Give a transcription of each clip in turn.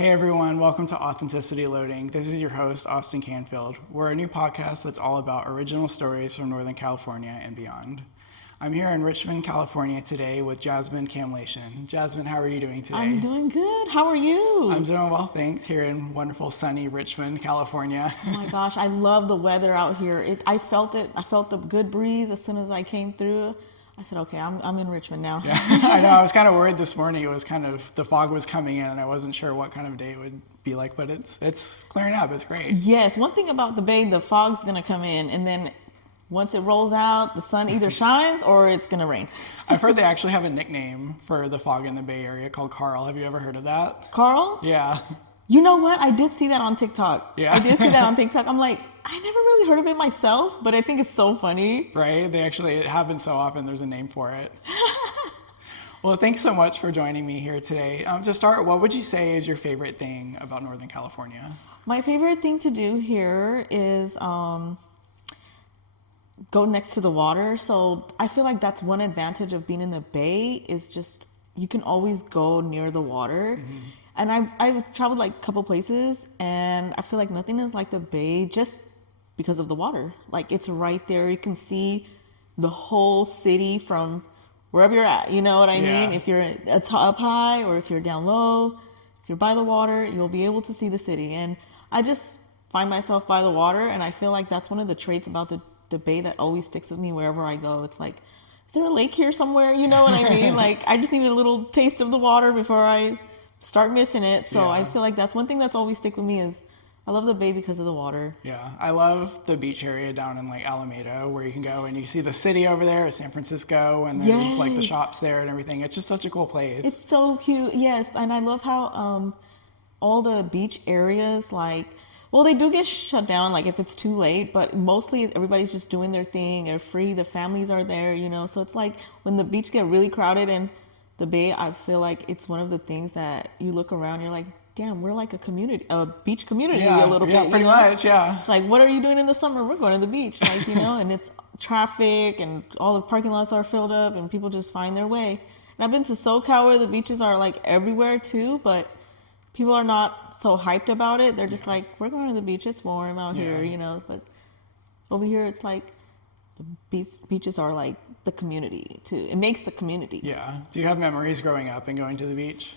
Hey everyone, welcome to Authenticity Loading. This is your host, Austin Canfield. We're a new podcast that's all about original stories from Northern California and beyond. I'm here in Richmond, California today with Jazmine Kamleshan. Jazmine, how are you doing today? I'm doing good. How are you? I'm doing well, thanks, here in wonderful sunny Richmond, California. Oh my gosh, I love the weather out here. I felt it. I felt the good breeze as soon as I came through. I said, okay, I'm in Richmond now. Yeah, I know, I was kind of worried this morning. It was the fog was coming in and I wasn't sure what kind of day it would be like, but it's clearing up. It's great. Yes, one thing about the Bay, the fog's gonna come in, and then once it rolls out, the sun either shines or it's gonna rain. I've heard they actually have a nickname for the fog in the Bay Area called Carl. Have you ever heard of that? Carl? Yeah. You know what? I did see that on TikTok. Yeah. I did see that on TikTok. I'm like, I never really heard of it myself, but I think it's so funny. Right? It happens so often, there's a name for it. Well, thanks so much for joining me here today. To start, what would you say is your favorite thing about Northern California? My favorite thing to do here is go next to the water. So I feel like that's one advantage of being in the Bay is just you can always go near the water. Mm-hmm. And I traveled like a couple places, and I feel like nothing is like the Bay just because of the water. Like it's right there. You can see the whole city from wherever you're at. You know what I mean? If you're up high or if you're down low, if you're by the water, you'll be able to see the city. And I just find myself by the water, and I feel like that's one of the traits about the Bay that always sticks with me wherever I go. It's like, is there a lake here somewhere? You know what I mean? Like I just need a little taste of the water before I start missing it. So I feel like that's one thing that's always stick with me is I love the Bay because of the water. Yeah, I love the beach area down in like Alameda where you can go and you see the city over there, San Francisco, and there's like the shops there and everything. It's just such a cool place. It's so cute, yes. And I love how all the beach areas, like, well, they do get shut down like if it's too late, but mostly everybody's just doing their thing. They're free. The families are there, you know. So it's like when the beach get really crowded in the Bay, I feel like it's one of the things that you look around, you're like, damn, we're like a beach community a little bit. Yeah, pretty much, yeah. It's like, what are you doing in the summer? We're going to the beach, like, you know, and it's traffic and all the parking lots are filled up and people just find their way. And I've been to SoCal where the beaches are like everywhere too, but people are not so hyped about it. They're just like, we're going to the beach. It's warm out here, you know, but over here it's like the beaches are like the community too. It makes the community. Yeah. Do you have memories growing up and going to the beach?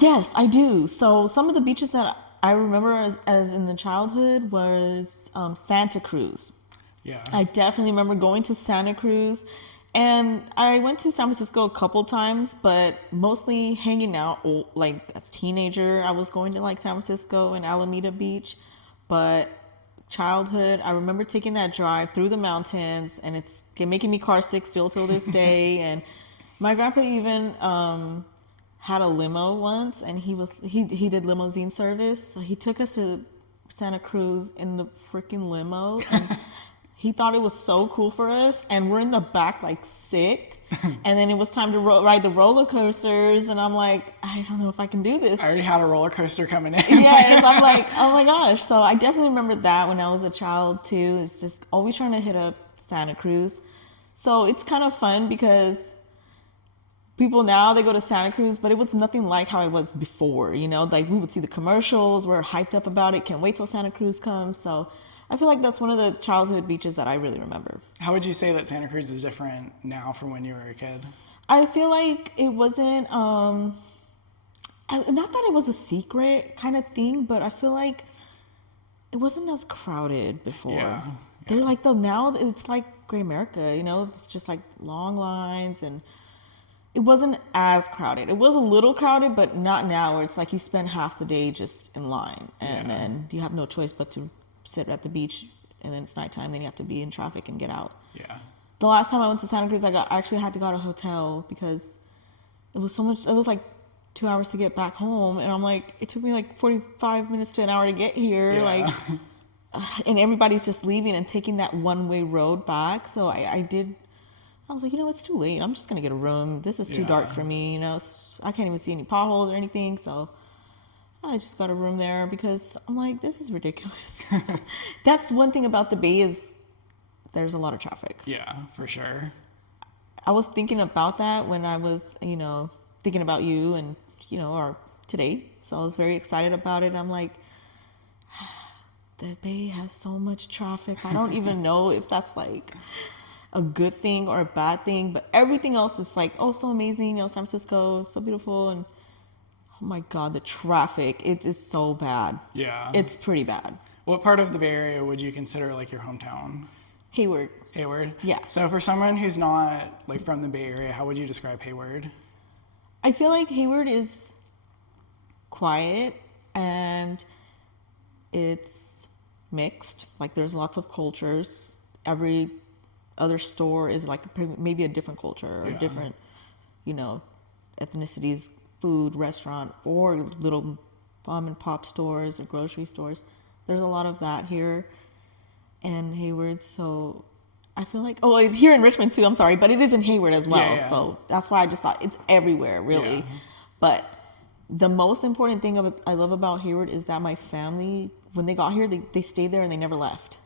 Yes, I do. So some of the beaches that I remember as in the childhood was Santa Cruz. Yeah. I definitely remember going to Santa Cruz, and I went to San Francisco a couple times, but mostly hanging out. Like as a teenager, I was going to like San Francisco and Alameda Beach, but childhood, I remember taking that drive through the mountains, and it's making me car sick still till this day. And my grandpa even had a limo once, and he did limousine service, so he took us to Santa Cruz in the freaking limo, and he thought it was so cool for us, and we're in the back like sick, and then it was time to ride the roller coasters, and I'm like, I don't know if I can do this. I already had a roller coaster coming in. Yes, I'm like, oh my gosh. So I definitely remember that when I was a child too. It's just always trying to hit up Santa Cruz. So it's kind of fun because people now, they go to Santa Cruz, but it was nothing like how it was before, you know? Like we would see the commercials, we're hyped up about it, can't wait till Santa Cruz comes. So I feel like that's one of the childhood beaches that I really remember. How would you say that Santa Cruz is different now from when you were a kid? I feel like it wasn't, not that it was a secret kind of thing, but I feel like it wasn't as crowded before. Yeah. They're like, now it's like Great America, you know? It's just like long lines, and it wasn't as crowded. It was a little crowded, but not now where it's like you spend half the day just in line, and then you have no choice but to sit at the beach, and then it's nighttime, then you have to be in traffic and get out. Yeah. The last time I went to Santa Cruz, I actually had to go to a hotel because it was so much. It was like 2 hours to get back home, and I'm like, it took me like 45 minutes to an hour to get here. Yeah. Like, and everybody's just leaving and taking that one-way road back. So I was like, you know, it's too late. I'm just gonna get a room. This is too dark for me. You know, I can't even see any potholes or anything. So I just got a room there because I'm like, this is ridiculous. That's one thing about the Bay is there's a lot of traffic. Yeah, for sure. I was thinking about that when I was, you know, thinking about you and, you know, our today's So I was very excited about it. I'm like, the Bay has so much traffic. I don't even know if that's like a good thing or a bad thing, but everything else is like, oh, so amazing. San Francisco, so beautiful. And oh my God, the traffic, it is so bad. Yeah. It's pretty bad. What part of the Bay Area would you consider like your hometown? Hayward. Hayward? Yeah. So for someone who's not like from the Bay Area, how would you describe Hayward? I feel like Hayward is quiet and it's mixed. Like there's lots of cultures. Every other store is like maybe a different culture or different, ethnicities, food, restaurant, or little mom and pop stores or grocery stores. There's a lot of that here in Hayward. So I feel like, here in Richmond too, I'm sorry, but it is in Hayward as well. Yeah. So that's why I just thought it's everywhere, really. Yeah. But the most important thing I love about Hayward is that my family, when they got here, they stayed there and they never left.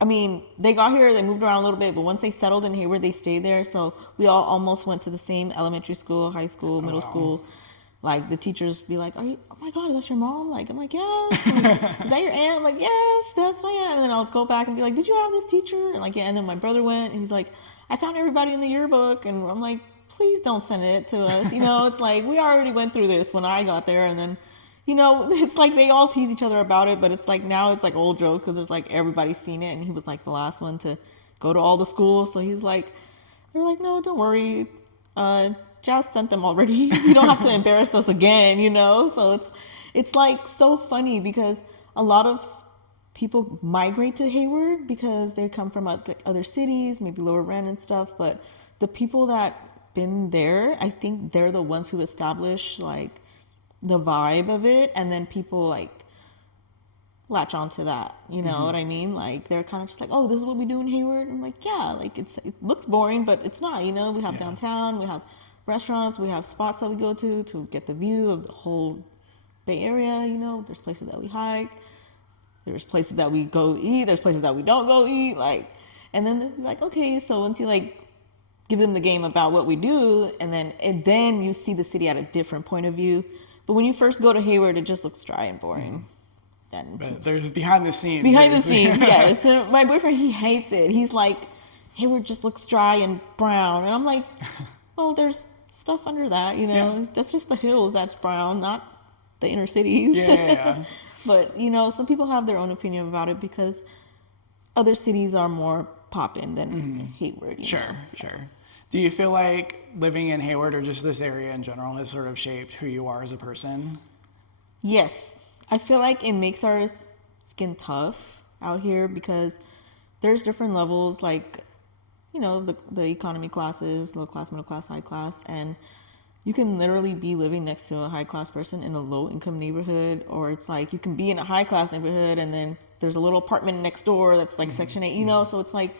I mean, they got here, they moved around a little bit, but once they settled in Hayward, they stayed there. So we all almost went to the same elementary school, high school, middle school. Like the teachers be like, oh my God, that's your mom? Like, I'm like, yes. Like, is that your aunt? I'm like, yes, that's my aunt. And then I'll go back and be like, did you have this teacher? And like, yeah. And then my brother went and he's like, I found everybody in the yearbook. And I'm like, please don't send it to us. It's like, we already went through this when I got there. And then, it's like they all tease each other about it, but it's like now it's like old joke because there's like everybody's seen it. And he was like the last one to go to all the schools. So he's like, they were like, no, don't worry. Jazz sent them already. You don't have to embarrass us again, So it's like so funny because a lot of people migrate to Hayward because they come from other cities, maybe lower rent and stuff. But the people that been there, I think they're the ones who establish like the vibe of it, and then people like latch onto that. You know what I mean? Like they're kind of just like, oh, this is what we do in Hayward. I'm like, yeah, like it looks boring, but it's not. We have downtown, we have restaurants, we have spots that we go to get the view of the whole Bay Area. There's places that we hike, there's places that we go eat, there's places that we don't go eat, like, and then they're like, okay, so once you like give them the game about what we do, and then you see the city at a different point of view. But when you first go to Hayward, it just looks dry and boring. But there's behind the scenes. Yes. So my boyfriend, he hates it. He's like, Hayward just looks dry and brown, and I'm like, well, there's stuff under that, That's just the hills that's brown, not the inner cities. Yeah. But some people have their own opinion about it because other cities are more poppin' than Hayward. Sure. Do you feel like living in Hayward or just this area in general has sort of shaped who you are as a person? Yes. I feel like it makes our skin tough out here because there's different levels, like, the economy classes, low class, middle class, high class, and you can literally be living next to a high class person in a low income neighborhood, or it's like you can be in a high class neighborhood and then there's a little apartment next door that's like Section 8, so it's like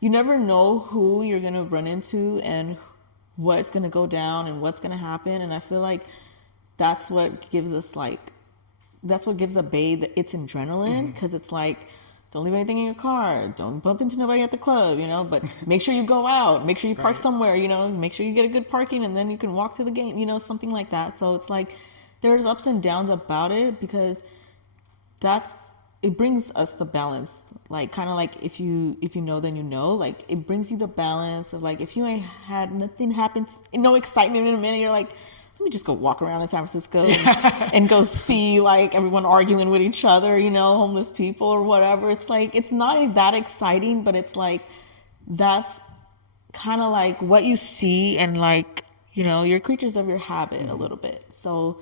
you never know who you're going to run into and what's going to go down and what's going to happen. And I feel like that's what gives the Bay its adrenaline, because it's like, don't leave anything in your car, don't bump into nobody at the club, but make sure you go out, make sure you park somewhere, make sure you get a good parking and then you can walk to the game, something like that. So it's like there's ups and downs about it because it brings us the balance, like kind of like if you know then like it brings you the balance of like if you ain't had nothing happen, no excitement in a minute, you're like, let me just go walk around in San Francisco and go see like everyone arguing with each other, homeless people or whatever. It's like, it's not that exciting, but it's like, that's kind of like what you see and like, you're creatures of your habit a little bit. So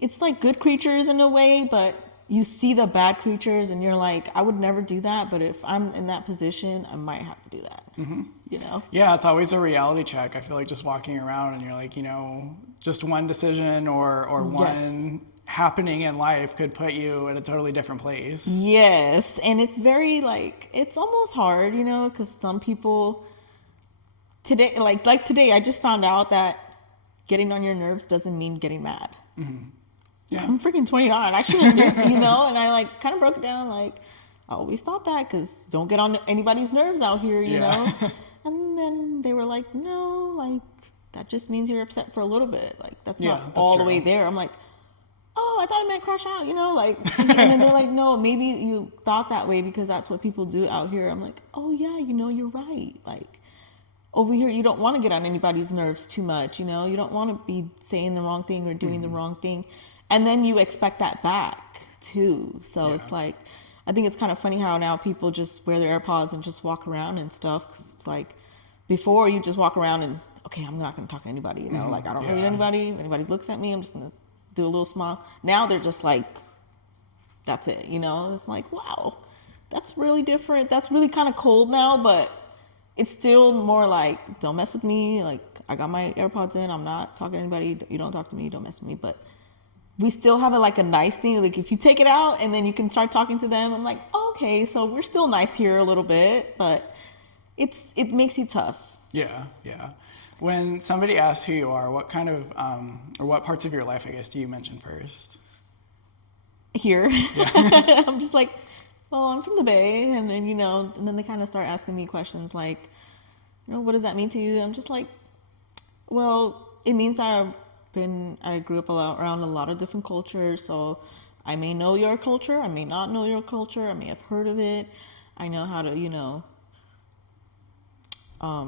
it's like good creatures in a way, but you see the bad creatures and you're like, I would never do that. But if I'm in that position, I might have to do that, Yeah, it's always a reality check. I feel like just walking around and you're like, just one decision or one happening in life could put you in a totally different place. Yes. And it's very like, it's almost hard, because some people today, like today, I just found out that getting on your nerves doesn't mean getting mad. Yeah. I'm freaking 29. I shouldn't do, and I like kind of broke it down. Like, I always thought that because don't get on anybody's nerves out here, you know? And then they were like, no, like, that just means you're upset for a little bit. Like, that's not all the way there. I'm like, oh, oh, I thought it meant crash out, like, and then they're like, no, maybe you thought that way because that's what people do out here. I'm like, oh yeah, you're right. Like, over here, you don't want to get on anybody's nerves too much, you don't want to be saying the wrong thing or doing the wrong thing. And then you expect that back too. So it's like, I think it's kind of funny how now people just wear their AirPods and just walk around and stuff. 'Cause it's like, before you just walk around and, okay, I'm not going to talk to anybody, like I don't hate anybody. If anybody looks at me, I'm just going to do a little smile. Now they're just like, that's it, It's like, wow, that's really different. That's really kind of cold now, but it's still more like, don't mess with me. Like, I got my AirPods in. I'm not talking to anybody. You don't talk to me. Don't mess with me. But we still have a nice thing. Like, if you take it out and then you can start talking to them, I'm like, oh, okay, so we're still nice here a little bit, but it makes you tough. Yeah. When somebody asks who you are, what kind of, or what parts of your life, I guess, do you mention first? Here. Yeah. I'm just like, well, I'm from the Bay. And then, and then they kind of start asking me questions like, what does that mean to you? I'm just like, well, it means that I grew up around a lot of different cultures. So I may know your culture. I may not know your culture. I may have heard of it. I know how to,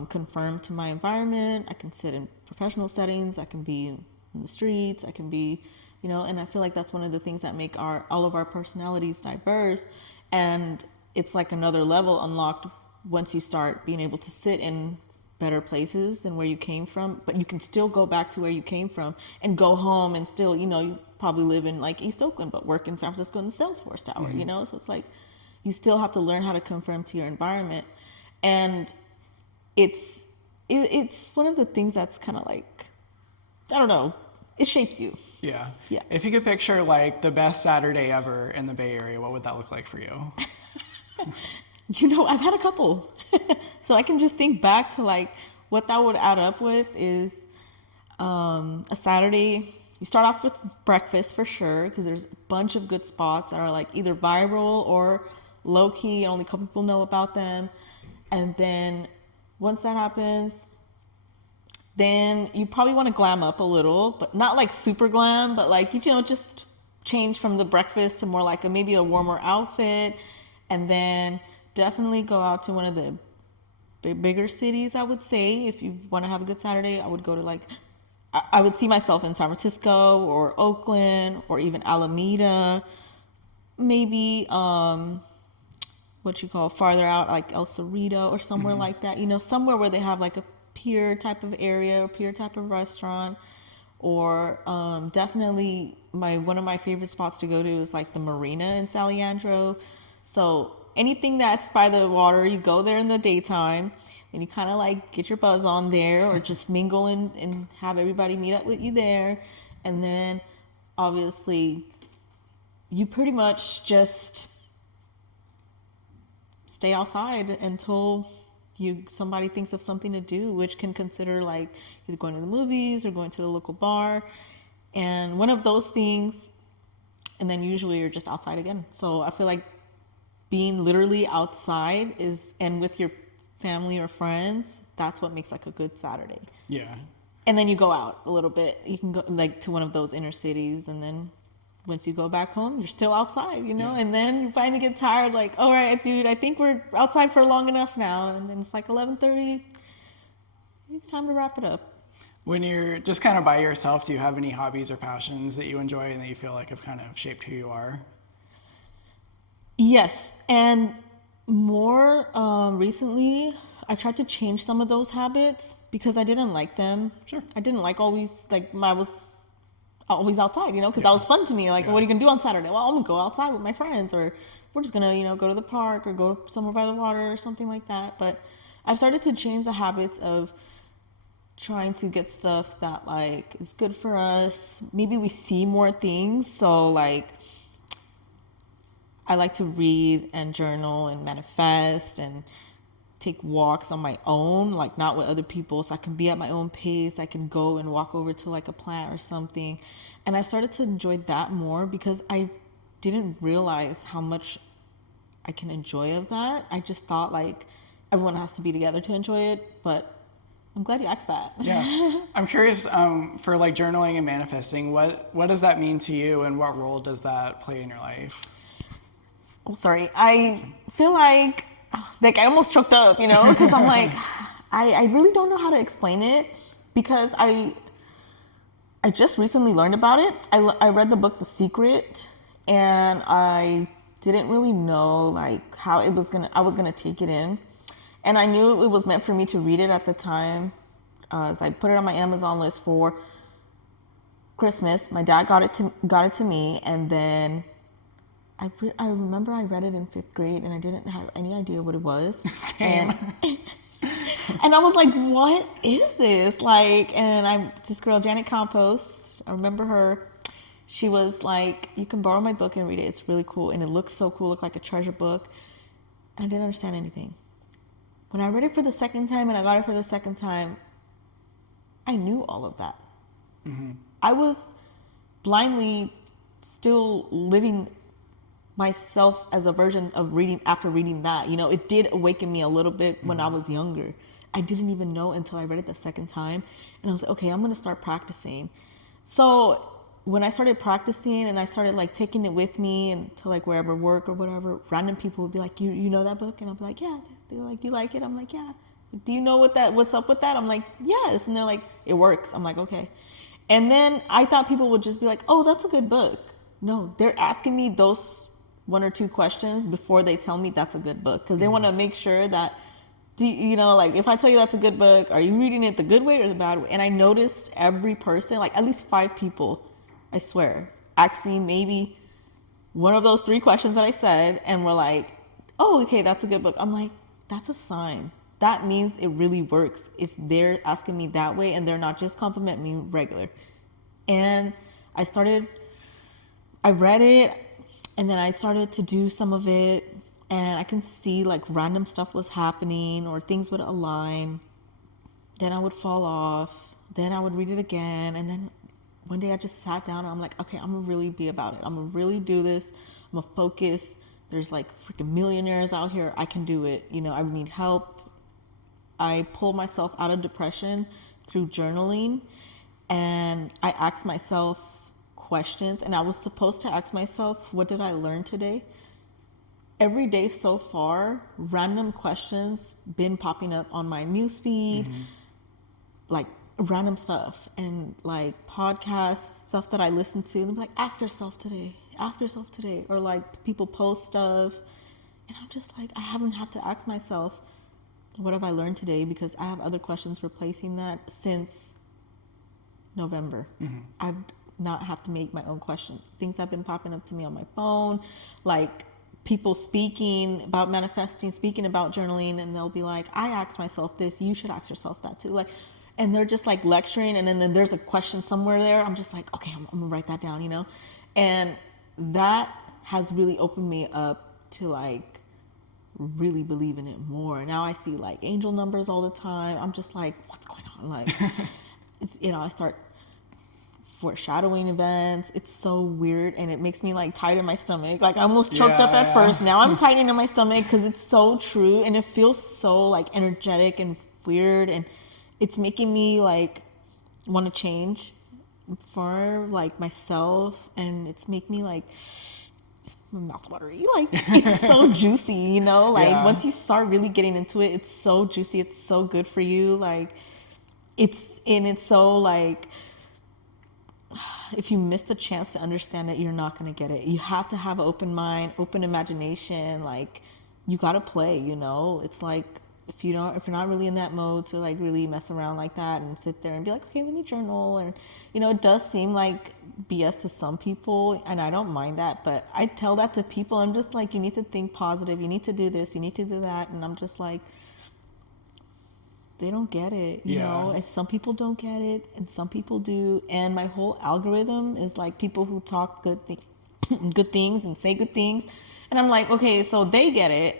conform to my environment. I can sit in professional settings. I can be in the streets. I can be, and I feel like that's one of the things that make all of our personalities diverse. And it's like another level unlocked once you start being able to sit in better places than where you came from, but you can still go back to where you came from and go home and still, you probably live in like East Oakland, but work in San Francisco in the Salesforce Tower, So it's like, you still have to learn how to conform to your environment. And it's one of the things that's kind of like, I don't know, it shapes you. Yeah. Yeah. If you could picture like the best Saturday ever in the Bay Area, what would that look like for you? I've had a couple. So I can just think back to like what that would add up with is a Saturday. You start off with breakfast for sure, because there's a bunch of good spots that are like either viral or low key. Only a couple people know about them. And then once that happens, then you probably want to glam up a little, but not like super glam, but like, just change from the breakfast to more like maybe a warmer outfit. And then definitely go out to one of the bigger cities, I would say. If you want to have a good Saturday, I would go to I would see myself in San Francisco or Oakland or even Alameda. Maybe, farther out, like El Cerrito or somewhere like that, somewhere where they have like a pier type of area or pier type of restaurant. Or definitely one of my favorite spots to go to is like the marina in San Leandro. So anything that's by the water, you go there in the daytime and you kind of like get your buzz on there, or just mingle and have everybody meet up with you there. And then obviously you pretty much just stay outside until somebody thinks of something to do, which can consider like either going to the movies or going to the local bar, and one of those things. And then usually you're just outside again. So I feel like being literally outside and with your family or friends, that's what makes like a good Saturday. Yeah. And then you go out a little bit. You can go like to one of those inner cities, and then once you go back home, you're still outside, Yeah. And then you finally get tired, like, all right, dude, I think we're outside for long enough now. And then it's like 11:30. It's time to wrap it up. When you're just kind of by yourself, do you have any hobbies or passions that you enjoy and that you feel like have kind of shaped who you are? Yes, and more recently, I tried to change some of those habits because I didn't like them. Sure. I didn't like I was always outside, because that was fun to me. Like, what are you gonna do on Saturday? Well, I'm gonna go outside with my friends, or we're just gonna, go to the park or go somewhere by the water or something like that. But I've started to change the habits of trying to get stuff that like is good for us. Maybe we see more things. So like, I like to read and journal and manifest and take walks on my own, like not with other people, so I can be at my own pace. I can go and walk over to like a plant or something. And I've started to enjoy that more because I didn't realize how much I can enjoy of that. I just thought like everyone has to be together to enjoy it. But I'm glad you asked that. Yeah. I'm curious, for like journaling and manifesting, what does that mean to you and what role does that play in your life? Oh, sorry. I feel like I almost choked up, because I'm like, I really don't know how to explain it because I just recently learned about it. I read the book The Secret, and I didn't really know like how I was gonna take it in, and I knew it was meant for me to read it at the time. So I put it on my Amazon list for Christmas. My dad got it to me, and then I remember I read it in 5th grade, and I didn't have any idea what it was. Same. And I was like, what is this? Like, and this girl, Janet Compost, I remember her. She was like, you can borrow my book and read it. It's really cool. And it looks so cool. It looked like a treasure book. And I didn't understand anything. When I read it for the second time and I got it for the second time, I knew all of that. Mm-hmm. I was blindly still living myself as a version of reading after reading that. It did awaken me a little bit when I was younger. I didn't even know until I read it the second time. And I was like, okay, I'm going to start practicing. So when I started practicing and I started like taking it with me and to like wherever work or whatever, random people would be like, you know that book? And I'll be like, yeah. They were like, you like it? I'm like, yeah. Do you know what's up with that? I'm like, yes. And they're like, it works. I'm like, okay. And then I thought people would just be like, oh, that's a good book. No, they're asking me those 1 or 2 questions before they tell me that's a good book. Because they want to make sure that, like if I tell you that's a good book, are you reading it the good way or the bad way? And I noticed every person, like at least 5 people, I swear, asked me maybe one of those 3 questions that I said and were like, oh, okay, that's a good book. I'm like, that's a sign. That means it really works if they're asking me that way and they're not just complimenting me regular. And I read it, and then I started to do some of it, and I can see like random stuff was happening or things would align. Then I would fall off. Then I would read it again. And then one day I just sat down and I'm like, okay, I'm gonna really be about it. I'm gonna really do this. I'm gonna focus. There's like freaking millionaires out here. I can do it. I need help. I pulled myself out of depression through journaling, and I asked myself questions, and I was supposed to ask myself, what did I learn today? Every day so far, random questions been popping up on my newsfeed, like random stuff, and like podcasts, stuff that I listen to, and they're like, ask yourself today, or like people post stuff, and I'm just like, I haven't had to ask myself, what have I learned today? Because I have other questions replacing that since November. I've not have to make my own question. Things have been popping up to me on my phone, like people speaking about manifesting, speaking about journaling, and they'll be like, I asked myself this, you should ask yourself that too. Like, and they're just like lecturing, and then there's a question somewhere there. I'm just like, okay, I'm gonna write that down, And that has really opened me up to like really believe in it more. Now I see like angel numbers all the time. I'm just like, what's going on? Like, I start foreshadowing events. It's so weird, and it makes me like tight in my stomach. Like I almost choked up at first. Now I'm tightening in my stomach because it's so true, and it feels so like energetic and weird, and it's making me like want to change for like myself, and it's making me like my mouth watery. Like it's so juicy, like once you start really getting into it, it's so juicy, it's so good for you. Like it's so like, if you miss the chance to understand it, you're not going to get it. You have to have an open mind, open imagination. Like you got to play, it's like, if you're not really in that mode to like really mess around like that and sit there and be like, okay, let me journal. And, it does seem like BS to some people, and I don't mind that, but I tell that to people. I'm just like, you need to think positive. You need to do this. You need to do that. And I'm just like, they don't get it, you know, and some people don't get it and some people do. And my whole algorithm is like people who talk good things and say good things. And I'm like, okay, so they get it.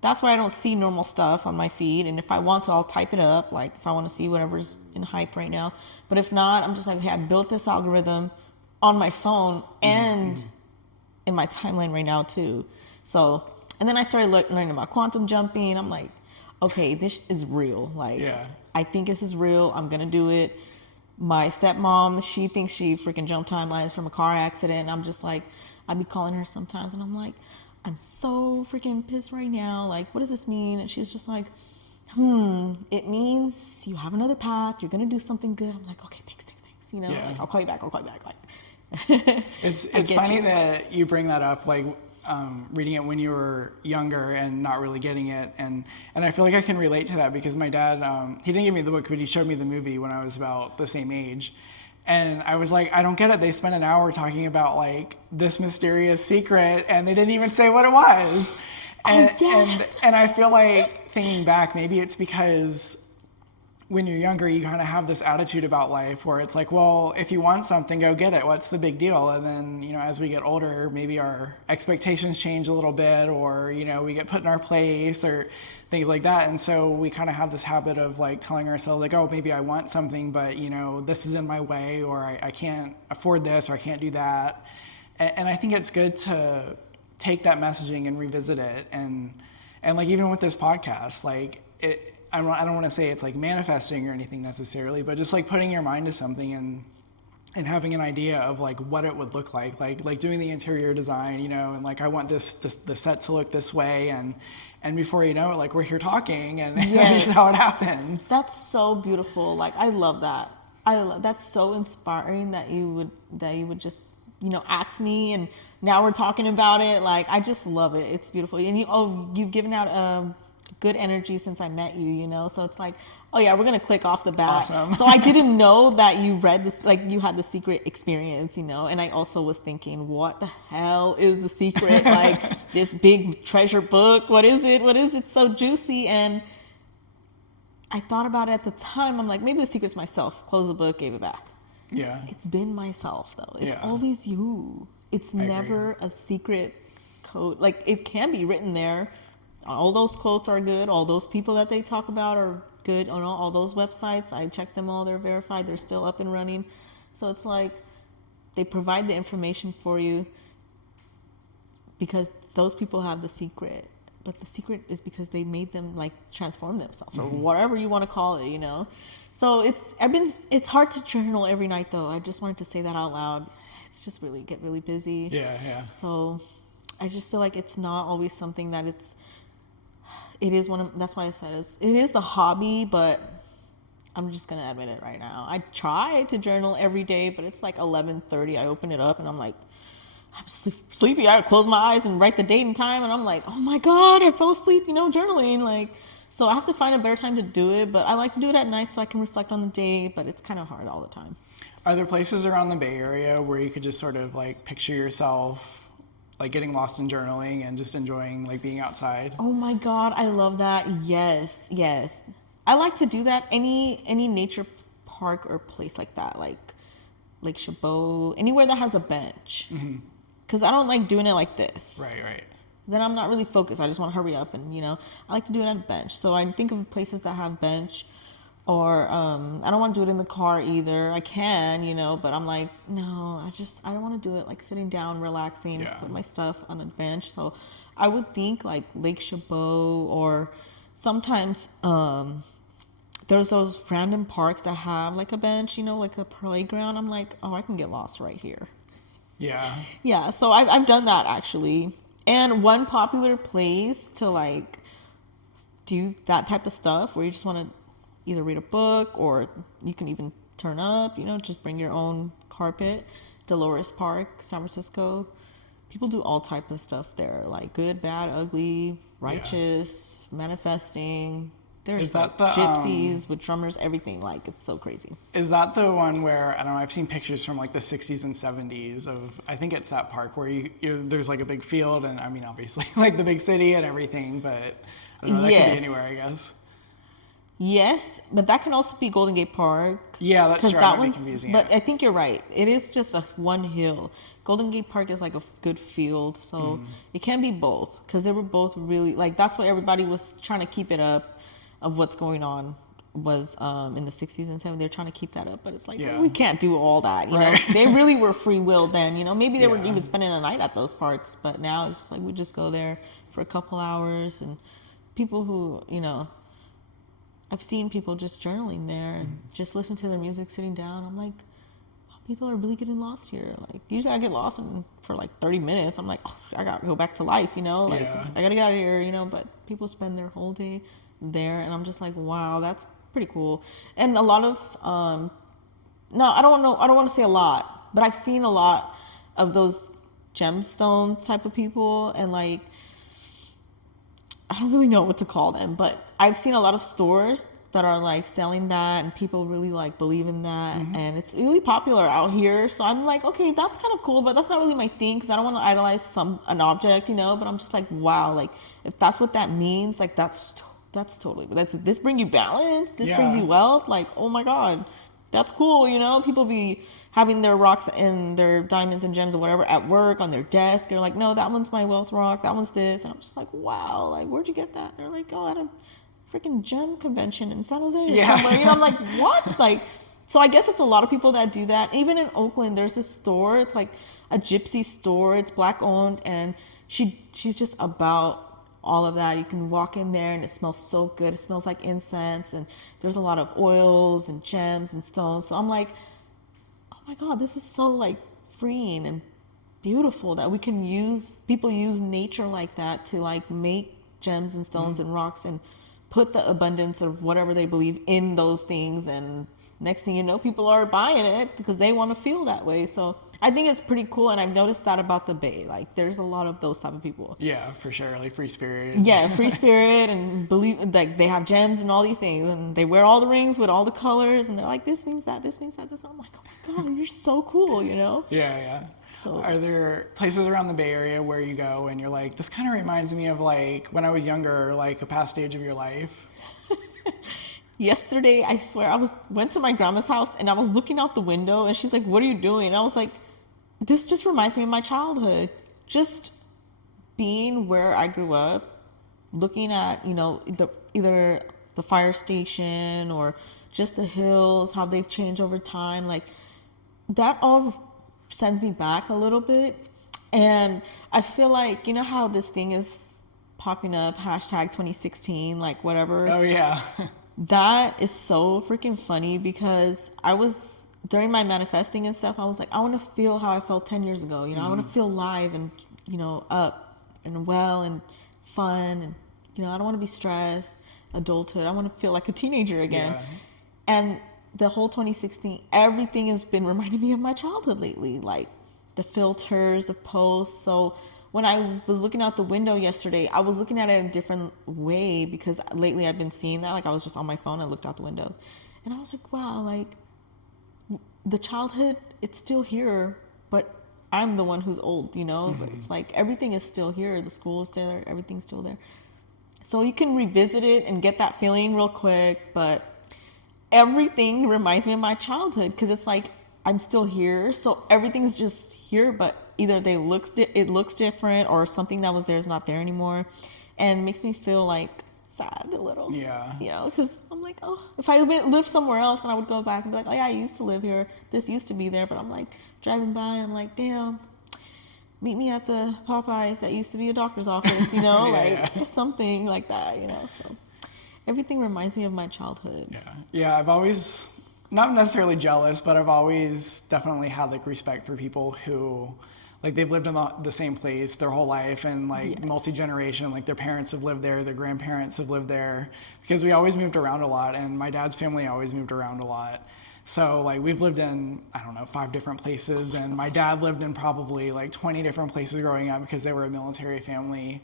That's why I don't see normal stuff on my feed. And if I want to, I'll type it up. Like if I want to see whatever's in hype right now. But if not, I'm just like, okay, I built this algorithm on my phone and in my timeline right now too. So, and then I started learning about quantum jumping. I'm like, okay, this is real. Like, Yeah. I think this is real. I'm going to do it. My stepmom, she thinks she freaking jumped timelines from a car accident. And I'm just like, I'd be calling her sometimes and I'm like, I'm so freaking pissed right now. Like, what does this mean? And she's just like, it means you have another path. You're going to do something good. I'm like, okay, thanks. You know, Yeah. like, I'll call you back. Like, It's funny that you bring that up, like reading it when you were younger and not really getting it, and I feel like I can relate to that because my dad, he didn't give me the book, but he showed me the movie when I was about the same age, and I was like, I don't get it. They spent an hour talking about like this mysterious secret, and they didn't even say what it was, and I feel like thinking back, maybe it's because when you're younger, you kind of have this attitude about life where it's like, well, if you want something, go get it. What's the big deal? And then, you know, as we get older, maybe our expectations change a little bit, or, you know, we get put in our place or things like that. And so we kind of have this habit of like telling ourselves like, oh, maybe I want something, but, you know, this is in my way, or I can't afford this, or I can't do that. And I think it's good to take that messaging and revisit it. And like, even with this podcast, like I don't want to say it's like manifesting or anything necessarily, but just like putting your mind to something and having an idea of like what it would look like doing the interior design, you know, and like I want the set to look this way, and before you know it, like we're here talking, and this is how it happens. That's so beautiful. Like, I love that. That's so inspiring that you would just, you know, ask me, and now we're talking about it. Like, I just love it. It's beautiful. And you've given out good energy since I met you, you know, so it's like, oh yeah, we're gonna click off the bat. Awesome. So I didn't know that you read this, like you had the secret experience, you know, and I also was thinking, what the hell is the secret? Like, this big treasure book, what is it so juicy? And I thought about it at the time. I'm like, maybe the secret's myself. Close the book, gave it back. Yeah, It's been myself though. It's Yeah. always you. It's never a secret code. Like, it can be written there. All those quotes are good. All those people that they talk about are good. On all those websites, I checked them all. They're verified. They're still up and running. So it's like they provide the information for you because those people have the secret. But the secret is because they made them like transform themselves, or whatever you want to call it, you know. So it's hard to journal every night though. I just wanted to say that out loud. It's just get really busy. Yeah. So I just feel like it's not always something that that's why I said it is the hobby, but I'm just gonna admit it right now. I try to journal every day, but it's like 11:30. I open it up and I'm like, I'm sleepy. I close my eyes and write the date and time, and I'm like, oh my god, I fell asleep, you know, journaling. Like, so I have to find a better time to do it, but I like to do it at night so I can reflect on the day, but it's kind of hard all the time. Are there places around the Bay Area where you could just sort of like picture yourself like getting lost in journaling and just enjoying like being outside? Oh my god, I love that. Yes. I like to do that. Any nature park or place like that, like Lake Chabot, anywhere that has a bench. Because I don't like doing it like this. Right. Then I'm not really focused. I just want to hurry up, and, you know, I like to do it at a bench. So I think of places that have bench, or I don't want to do it in the car either. I can, you know, but I'm like, no, I don't want to do it like sitting down, relaxing, put my stuff on a bench. So I would think like Lake Chabot, or sometimes there's those random parks that have like a bench, you know, like a playground. I'm like, oh, I can get lost right here. Yeah, so I've done that actually. And one popular place to like do that type of stuff where you just want to either read a book, or you can even turn up, you know, just bring your own carpet. Dolores Park, San Francisco. People do all type of stuff there, like good, bad, ugly, righteous, manifesting. There's like gypsies with drummers, everything. Like, it's so crazy. Is that the one where, I don't know, I've seen pictures from like the 60s and 70s of, I think it's that park where there's like a big field, and I mean, obviously like the big city and everything, but I don't know, that could be anywhere, I guess. Yes, but that can also be Golden Gate Park. Yeah, that's true. That one's, but I think you're right. It is just one hill. Golden Gate Park is like a good field, so it can be both, because they were both really, like, that's what everybody was trying to keep it up of what's going on was in the 60s and 70s. They're trying to keep that up, but it's like, we can't do all that, you know. They really were free willed then, you know. Maybe they were even spending a night at those parks, but now it's just like we just go there for a couple hours, and people who, you know, I've seen people just journaling there and just listen to their music sitting down. I'm like, people are really getting lost here. Like, usually I get lost for like 30 minutes. I'm like, oh, I gotta go back to life, you know? Like, Yeah. I gotta get out of here, you know? But people spend their whole day there, and I'm just like, wow, that's pretty cool. And a lot of, no, I don't want to say a lot, but I've seen a lot of those gemstones type of people, and like, I don't really know what to call them, but I've seen a lot of stores that are like selling that, and people really like believe in that, and it's really popular out here. So I'm like, okay, that's kind of cool, but that's not really my thing, because I don't want to idolize an object, you know. But I'm just like, wow, like if that's what that means, like that's totally, this bring you balance, this brings you wealth, like, oh my god, that's cool, you know. People be having their rocks and their diamonds and gems or whatever at work on their desk. You're like, no, that one's my wealth rock, that one's this. And I'm just like, wow, like where'd you get that? They're like, oh, at a freaking gem convention in San Jose or somewhere. You know, I'm like, what? Like, so I guess it's a lot of people that do that. Even in Oakland, there's this store. It's like a gypsy store. It's black owned, and she's just about all of that. You can walk in there and it smells so good. It smells like incense, and there's a lot of oils and gems and stones. So I'm like, oh my god, this is so like freeing and beautiful that people use nature like that to like make gems and stones and rocks, and put the abundance of whatever they believe in those things. And next thing you know, people are buying it because they want to feel that way. So I think it's pretty cool, and I've noticed that about the Bay. Like, there's a lot of those type of people. Yeah, for sure. Like free spirit. Yeah, free spirit, and believe, like, they have gems and all these things, and they wear all the rings with all the colors, and they're like, this means that, this means that, this. I'm like, oh my god, you're so cool, you know? Yeah. So are there places around the Bay Area where you go and you're like, this kind of reminds me of like when I was younger, like a past stage of your life? yesterday, I swear, went to my grandma's house, and I was looking out the window, and she's like, what are you doing? And I was like, this just reminds me of my childhood. Just being where I grew up, looking at, you know, either the fire station or just the hills, how they've changed over time. Like, that all sends me back a little bit. And I feel like, you know how this thing is popping up, hashtag 2016, like whatever. Oh yeah. That is so freaking funny, because during my manifesting and stuff, I was like, I want to feel how I felt 10 years ago. You know, I want to feel live and, you know, up and well and fun. And, you know, I don't want to be stressed, adulthood. I want to feel like a teenager again. Yeah. And the whole 2016, everything has been reminding me of my childhood lately, like the filters, the posts. So when I was looking out the window yesterday, I was looking at it in a different way, because lately I've been seeing that. Like, I was just on my phone and looked out the window, and I was like, wow, like the childhood, it's still here, but I'm the one who's old, you know? But it's like everything is still here. The school is there, everything's still there. So you can revisit it and get that feeling real quick, but everything reminds me of my childhood, because it's like I'm still here, so everything's just here, but either it looks different, or something that was there is not there anymore, and it makes me feel like sad a little. Yeah. You know, because I'm like, oh, if I lived somewhere else, and I would go back and be like, oh yeah, I used to live here, this used to be there, but I'm like driving by, I'm like, damn, meet me at the Popeyes that used to be a doctor's office, you know, something like that, you know. So everything reminds me of my childhood. Yeah, I've always, not necessarily jealous, but I've always definitely had like respect for people who, like, they've lived in the same place their whole life, and like multi-generation, like their parents have lived there, their grandparents have lived there, because we always moved around a lot, and my dad's family always moved around a lot. So like we've lived in, I don't know, 5 different places, and my dad lived in probably like 20 different places growing up, because they were a military family.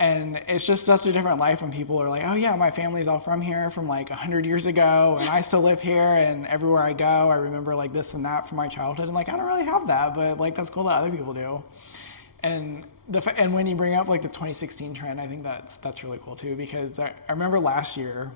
And it's just such a different life when people are like, oh yeah, my family's all from here from like 100 years ago, and I still live here, and everywhere I go, I remember like this and that from my childhood. And like, I don't really have that, but like, that's cool that other people do. And when you bring up like the 2016 trend, I think that's really cool too, because I remember last year,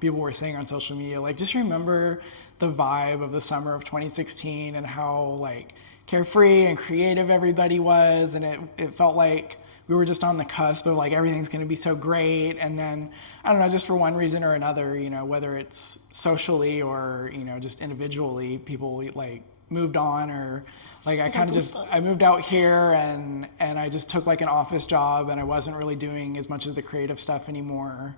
people were saying on social media, like, just remember the vibe of the summer of 2016 and how like carefree and creative everybody was. And it felt like we were just on the cusp of like, everything's going to be so great. And then, I don't know, just for one reason or another, you know, whether it's socially or, you know, just individually, people like moved on, or like I moved out here, and I just took like an office job, and I wasn't really doing as much of the creative stuff anymore.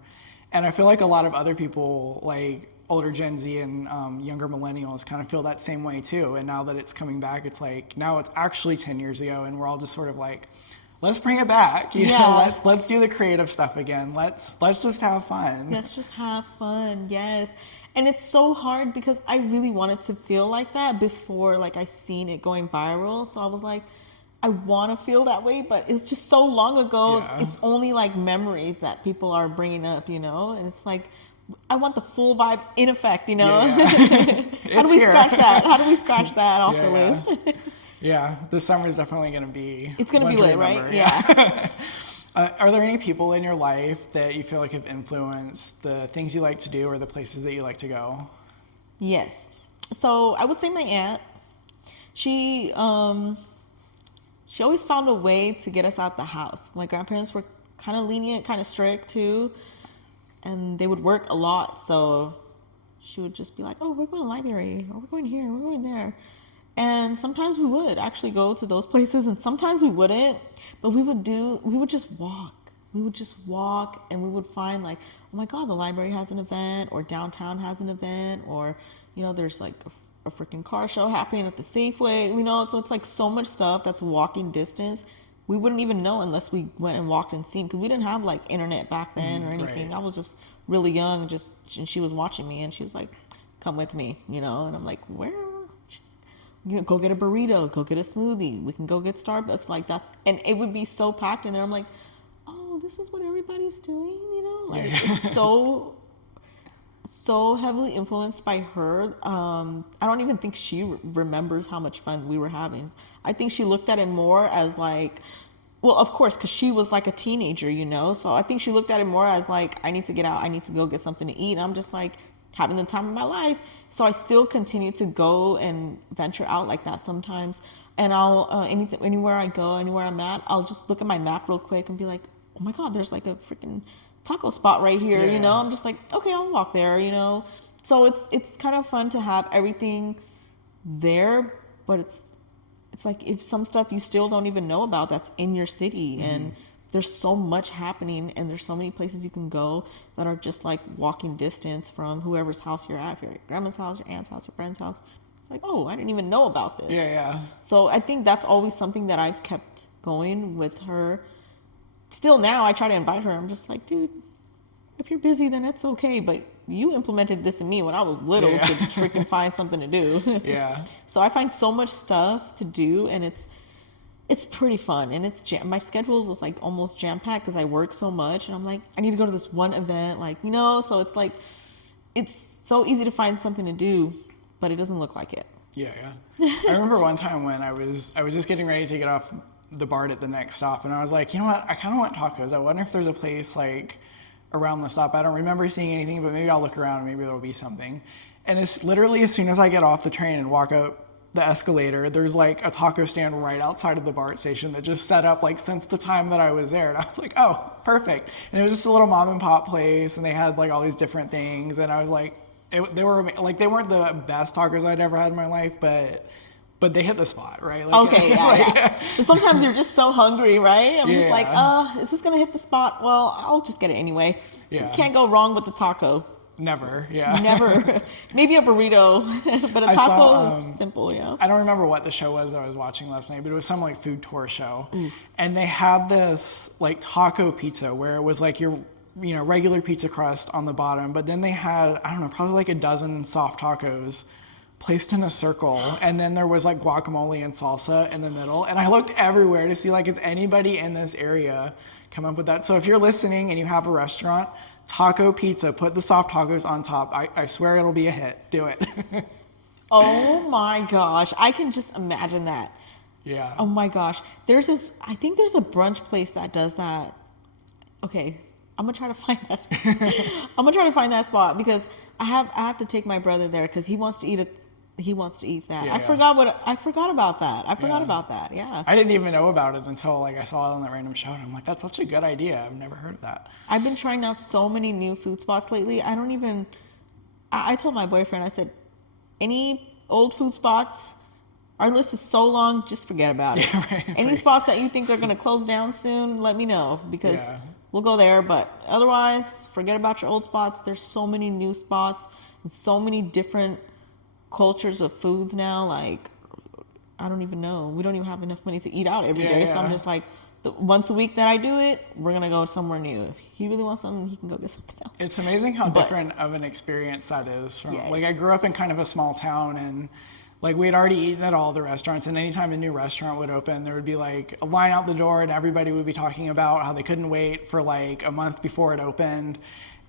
And I feel like a lot of other people, like older Gen Z and younger millennials, kind of feel that same way too. And now that it's coming back, it's like now it's actually 10 years ago, and we're all just sort of like, let's bring it back. You know, let's do the creative stuff again. Let's just have fun. Let's just have fun. Yes. And it's so hard because I really wanted to feel like that before like I seen it going viral. So I was like, I want to feel that way, but it's just so long ago. Yeah. It's only like memories that people are bringing up, you know? And it's like, I want the full vibe in effect, you know? Yeah. How do we scratch that? How do we scratch that off the list? Yeah, this summer is definitely going to be. It's going to be lit, remember. right? Yeah. Are there any people in your life that you feel like have influenced the things you like to do or the places that you like to go? Yes. So I would say my aunt. She always found a way to get us out the house. My grandparents were kind of lenient, kind of strict too, and they would work a lot. So she would just be like, "Oh, we're going to the library, or we're going here, we're going there." And sometimes we would actually go to those places, and sometimes we wouldn't. But we would just walk. We would just walk, and we would find like, oh my God, the library has an event, or downtown has an event, or, you know, there's like a freaking car show happening at the Safeway, you know. So it's like so much stuff that's walking distance. We wouldn't even know unless we went and walked and seen, because we didn't have like internet back then or anything. Right. I was just really young, and she was watching me, and she's like, "Come with me," you know. And I'm like, "Where?" You know, go get a burrito, go get a smoothie. We can go get Starbucks. Like that's, and it would be so packed in there. I'm like, oh, this is what everybody's doing, you know? Like it's so heavily influenced by her. I don't even think she remembers how much fun we were having. I think she looked at it more as like, well, of course, because she was like a teenager, you know? So I think she looked at it more as like, I need to get out. I need to go get something to eat. And I'm just like, having the time of my life. So I still continue to go and venture out like that sometimes. And I'll, anywhere I go, anywhere I'm at, I'll just look at my map real quick and be like, oh my God, there's like a freaking taco spot right here, you know? I'm just like, okay, I'll walk there, you know? So it's kind of fun to have everything there, but it's like if some stuff you still don't even know about that's in your city, and there's so much happening, and there's so many places you can go that are just like walking distance from whoever's house you're at. If you're at your grandma's house, your aunt's house, your friend's house, it's like, oh, I didn't even know about this. Yeah. So I think that's always something that I've kept going with her. Still now, I try to invite her. I'm just like, dude, if you're busy, then it's okay. But you implemented this in me when I was little to freaking find something to do. Yeah. So I find so much stuff to do, and it's pretty fun, and my schedule is like almost jam-packed because I work so much, and I'm like, I need to go to this one event, like, you know, so it's like, it's so easy to find something to do, but it doesn't look like it. Yeah. I remember one time when I was just getting ready to get off the BART at the next stop, and I was like, you know what, I kind of want tacos. I wonder if there's a place like around the stop. I don't remember seeing anything, but maybe I'll look around and maybe there'll be something. And it's literally as soon as I get off the train and walk up the escalator, there's like a taco stand right outside of the BART station that just set up like since the time that I was there. And I was like, oh, perfect. And it was just a little mom and pop place, and they had like all these different things. And I was like, they weren't the best tacos I'd ever had in my life, but they hit the spot, right? Like, okay, yeah. But sometimes you're just so hungry, right? I'm just like, is this gonna hit the spot? Well, I'll just get it anyway. Yeah. You can't go wrong with the taco. Never, yeah. Never. Maybe a burrito, but a taco is simple, you know? I don't remember what the show was that I was watching last night, but it was some like food tour show. And they had this like taco pizza where it was like your, you know, regular pizza crust on the bottom, but then they had, I don't know, probably like a dozen soft tacos placed in a circle, and then there was like guacamole and salsa in the middle. And I looked everywhere to see like, is anybody in this area come up with that? So if you're listening and you have a restaurant, taco pizza, put the soft tacos on top. I swear it'll be a hit. Do it. Oh my gosh. I can just imagine that. Yeah. Oh my gosh. I think there's a brunch place that does that. Okay. I'm going to try to find that spot. I'm going to try to find that spot because I have to take my brother there because he wants to eat it. He wants to eat that. I forgot about that. I forgot about that. Yeah. I didn't even know about it until like I saw it on that random show, and I'm like, that's such a good idea. I've never heard of that. I've been trying out so many new food spots lately. I told my boyfriend, I said, any old food spots, our list is so long, just forget about it. Any spots that you think they're going to close down soon, let me know because we'll go there. But otherwise, forget about your old spots. There's so many new spots and so many different cultures of foods now. Like, I don't even know. We don't even have enough money to eat out every day. So I'm just like, once a week that I do it, we're going to go somewhere new. If he really wants something, he can go get something else. It's amazing how different of an experience that is. From, Like, I grew up in kind of a small town, and like we had already eaten at all the restaurants, and anytime a new restaurant would open, there would be like a line out the door, and everybody would be talking about how they couldn't wait for like a month before it opened.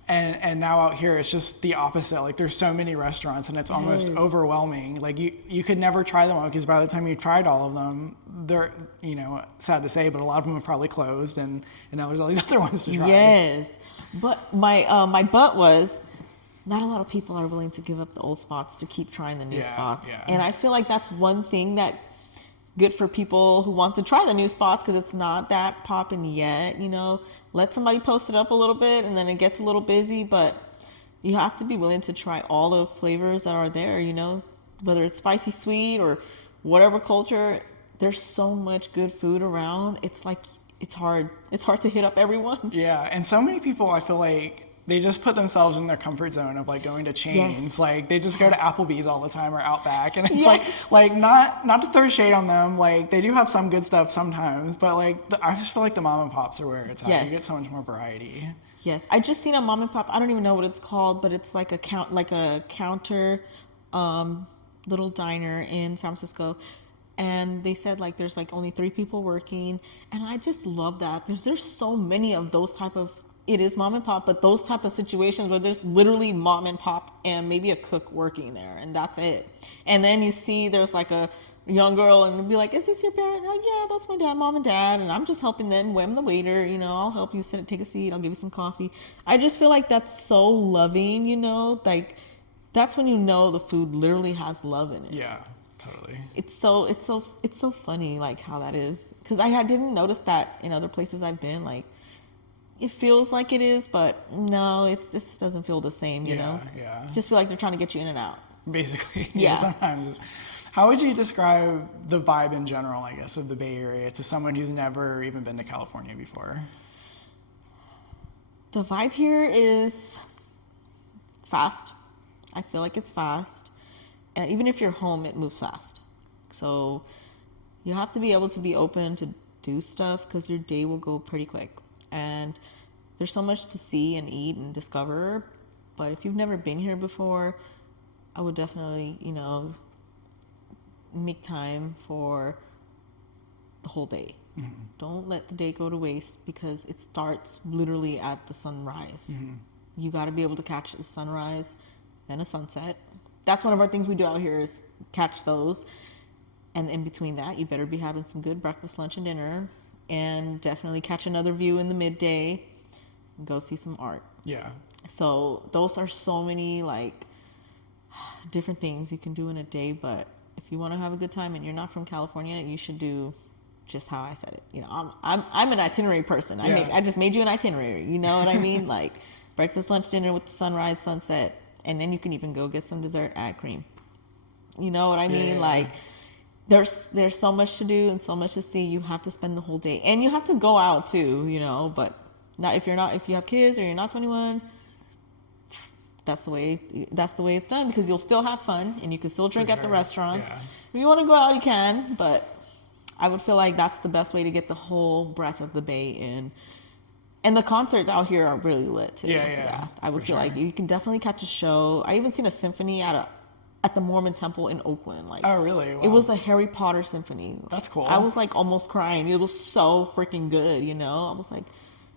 And now out here, it's just the opposite. Like, there's so many restaurants, and it's almost overwhelming. Like, you could never try them all, because by the time you tried all of them, they're, sad to say, but a lot of them have probably closed, and now there's all these other ones to try. Yes. But my butt was, not a lot of people are willing to give up the old spots to keep trying the new spots. Yeah. And I feel like that's one thing that good for people who want to try the new spots, because it's not that popping yet. Let somebody post it up a little bit, and then it gets a little busy. But you have to be willing to try all the flavors that are there. Whether it's spicy, sweet, or whatever culture. There's so much good food around. It's like it's hard to hit up everyone. Yeah, and so many people, I feel like, they just put themselves in their comfort zone of like going to chains. Yes. Like, they just go to Applebee's all the time or Outback, and it's like not to throw shade on them. Like, they do have some good stuff sometimes, but like I just feel like the mom and pops are where it's at. Yes. You get so much more variety. Yes, I just seen a mom and pop. I don't even know what it's called, but it's like a counter, little diner in San Francisco. And they said like there's like only 3 people working, and I just love that. There's so many of those type of, it is mom and pop, but those type of situations where there's literally mom and pop and maybe a cook working there, and that's it. And then you see there's like a young girl, and be like, is this your parent? Like, yeah, that's my dad, mom and dad, and I'm just helping them. I'm the waiter, I'll help you sit, take a seat, I'll give you some coffee. I just feel like that's so loving, like that's when the food literally has love in it. Yeah. Totally. It's so funny, like how that is, because I didn't notice that in other places I've been. Like, it feels like it is, but no, this doesn't feel the same. Yeah. Just feel like they're trying to get you in and out. Basically. Yeah. Sometimes. How would you describe the vibe in general, I guess, of the Bay Area to someone who's never even been to California before? The vibe here is fast. I feel like it's fast. And even if you're home, it moves fast. So you have to be able to be open to do stuff, because your day will go pretty quick. And there's so much to see and eat and discover. But if you've never been here before, I would definitely, make time for the whole day. Mm-hmm. Don't let the day go to waste, because it starts literally at the sunrise. Mm-hmm. You got to be able to catch the sunrise and a sunset. That's one of our things we do out here, is catch those. And in between that, you better be having some good breakfast, lunch, and dinner. And definitely catch another view in the midday. And go see some art. Yeah. So those are so many like different things you can do in a day. But if you want to have a good time and you're not from California, you should do just how I said it. I'm an itinerary person. I just made you an itinerary. You know what I mean? Like breakfast, lunch, dinner with the sunrise, sunset. And then you can even go get some dessert, add cream. You know what I mean? Like, there's so much to do and so much to see. You have to spend the whole day, and you have to go out too. But not if you have kids or you're not 21. That's the way it's done, because you'll still have fun and you can still drink at the restaurants. Yeah. If you want to go out, you can. But I would feel like that's the best way to get the whole breadth of the Bay in. And the concerts out here are really lit too. Yeah. I would feel like you can definitely catch a show. I even seen a symphony at the Mormon Temple in Oakland. Like, oh really? Wow. It was a Harry Potter symphony. That's cool. I was like almost crying. It was so freaking good. I was like,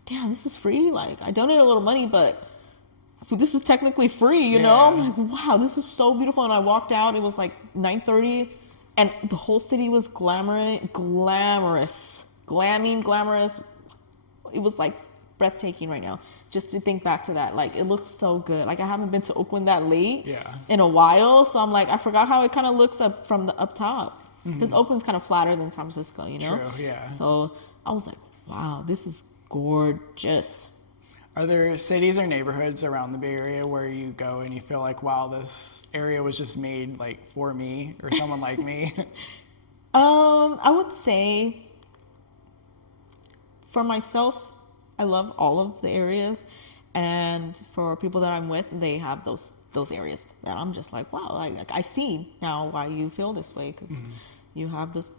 damn, this is free. Like, I donated a little money, but this is technically free. I'm like, wow, this is so beautiful. And I walked out. It was like 9:30, and the whole city was glamorous. It was like breathtaking right now, just to think back to that. Like, it looks so good. Like, I haven't been to Oakland that late in a while, so I'm like, I forgot how it kind of looks up from the up top, because Oakland's kind of flatter than San Francisco. True, yeah. So I was like, wow, this is gorgeous. Are there cities or neighborhoods around the Bay Area where you go and you feel like, wow, this area was just made like for me or someone like me? I would say for myself, I love all of the areas. And for people that I'm with, they have those areas that I'm just like, wow, I see now why you feel this way, because you have this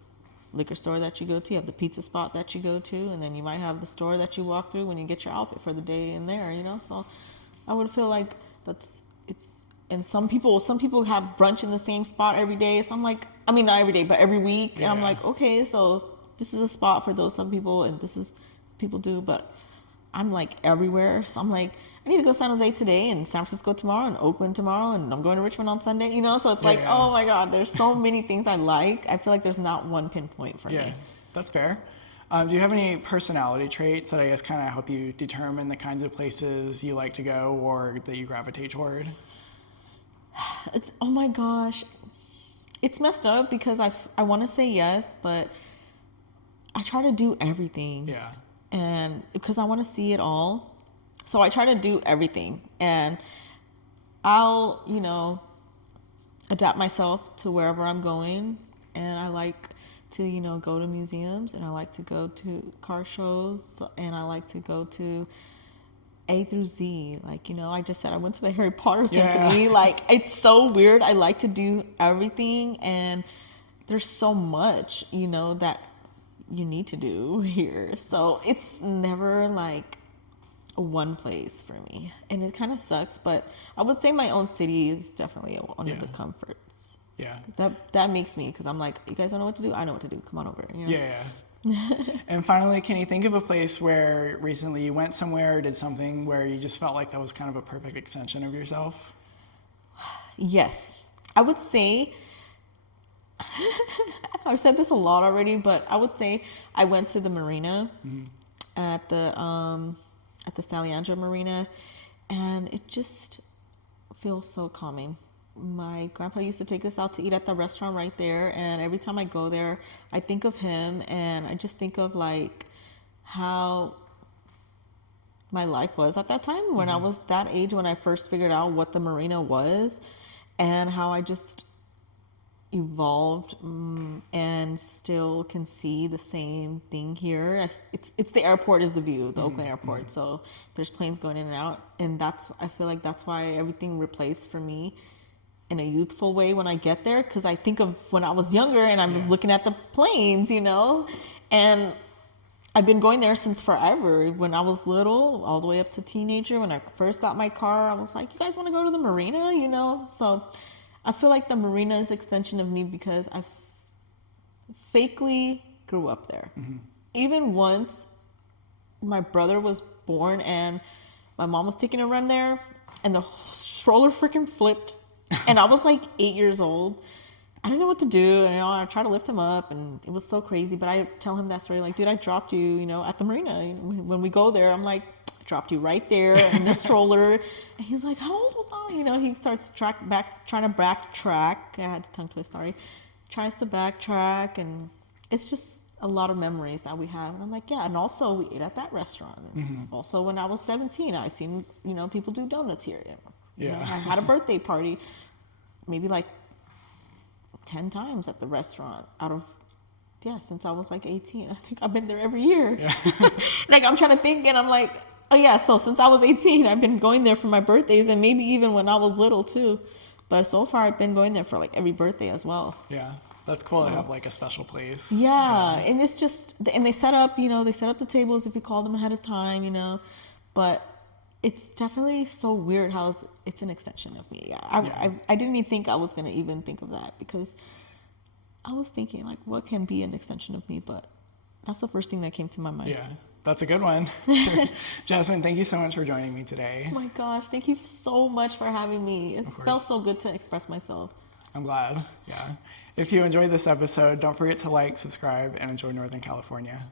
liquor store that you go to, you have the pizza spot that you go to, and then you might have the store that you walk through when you get your outfit for the day in there, you know. So I would feel like and some people have brunch in the same spot every day. So I'm like, I mean, not every day, but every week. And I'm like, okay, so this is a spot for some people, and this is people do, but I'm like everywhere. So I'm like, I need to go San Jose today and San Francisco tomorrow and Oakland tomorrow, and I'm going to Richmond on Sunday, you know? So it's like, oh my God, there's so many things I like. I feel like there's not one pinpoint for me. Yeah, that's fair. Do you have any personality traits that I guess kind of help you determine the kinds of places you like to go or that you gravitate toward? Oh my gosh. It's messed up because I want to say yes, but I try to do everything. Yeah. And because I want to see it all. So I try to do everything, and I'll, adapt myself to wherever I'm going. And I like to, go to museums, and I like to go to car shows, and I like to go to A through Z. Like, I just said I went to the Harry Potter Symphony. Yeah. Like, it's so weird. I like to do everything, and there's so much, that you need to do here. So it's never like one place for me, and it kind of sucks, but I would say my own city is definitely one of the comforts. Yeah. That makes me, because I'm like, you guys don't know what to do? I know what to do. Come on over. Yeah. And finally, can you think of a place where recently you went somewhere or did something where you just felt like that was kind of a perfect extension of yourself? Yes. I would say, I've said this a lot already, but I would say I went to the marina at the San Leandro Marina, and it just feels so calming. My grandpa used to take us out to eat at the restaurant right there, and every time I go there, I think of him, and I just think of like how my life was at that time when I was that age, when I first figured out what the marina was, and how I just evolved and still can see the same thing here. It's the airport is the view, the Oakland airport. So there's planes going in and out, and I feel like that's why everything replaced for me in a youthful way when I get there, because I think of when I was younger and I was looking at the planes, and I've been going there since forever. When I was little, all the way up to teenager, when I first got my car, I was like, you guys want to go to the marina, So I feel like the marina is an extension of me because I fakely grew up there. Even once my brother was born and my mom was taking a run there, and the stroller freaking flipped, and I was like 8 years old. I didn't know what to do, and I tried to lift him up, and it was so crazy. But I tell him that story, like, dude, I dropped you, at the marina. When we go there, I'm like, I dropped you right there in the stroller. And he's like, how old was I? He starts trying to backtrack. I had to tongue twist, sorry. Tries to backtrack, and it's just a lot of memories that we have. And I'm like, yeah. And also, we ate at that restaurant. Also, when I was 17, I seen people do donuts here. I had a birthday party, maybe like 10 times at the restaurant since I was like 18. I think I've been there every year. Like, I'm trying to think, and I'm like, oh yeah, so since I was 18, I've been going there for my birthdays, and maybe even when I was little too. But so far, I've been going there for like every birthday as well. Yeah, that's cool to have like a special place. Yeah, and it's just, and they set up the tables if you called them ahead of time, but it's definitely so weird how it's an extension of me. I didn't even think I was going to even think of that, because I was thinking, like, what can be an extension of me? But that's the first thing that came to my mind. Yeah, that's a good one. Jazmine, thank you so much for joining me today. Oh my gosh, thank you so much for having me. It felt so good to express myself. I'm glad. Yeah. If you enjoyed this episode, don't forget to like, subscribe, and enjoy Northern California.